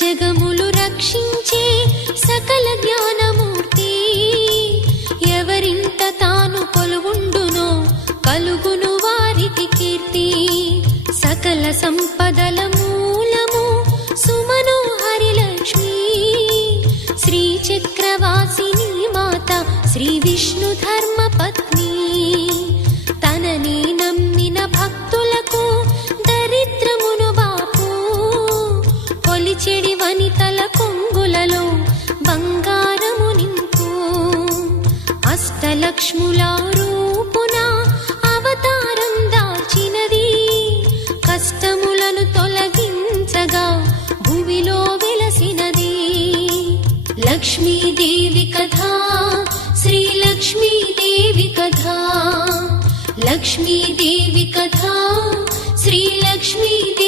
జగములు రక్షించే సకల జ్ఞానమూర్తి. ఎవరింట తాను కొలువుండునో కలుగును వారికి కీర్తి. సకల సంపదల మూలము సుమనోహరి లక్ష్మి. శ్రీ చక్రవాసిని మాత శ్రీ విష్ణు ధర్మ పత్ని. తనని నమ్మిన భక్తులకు దరిద్రమును బాపు. కొలిచెడి వనితల కొంగులలో బంగారము నింపు. అష్టలక్ష్ముల రూపున అవతారం దాల్చినది. కష్టములను తొలగించగా భూమిలో వెలసినది. లక్ష్మీదేవి కథ శ్రీ లక్ష్మీదేవి కథ. లక్ష్మీదేవి కథ శ్రీ లక్ష్మీదేవి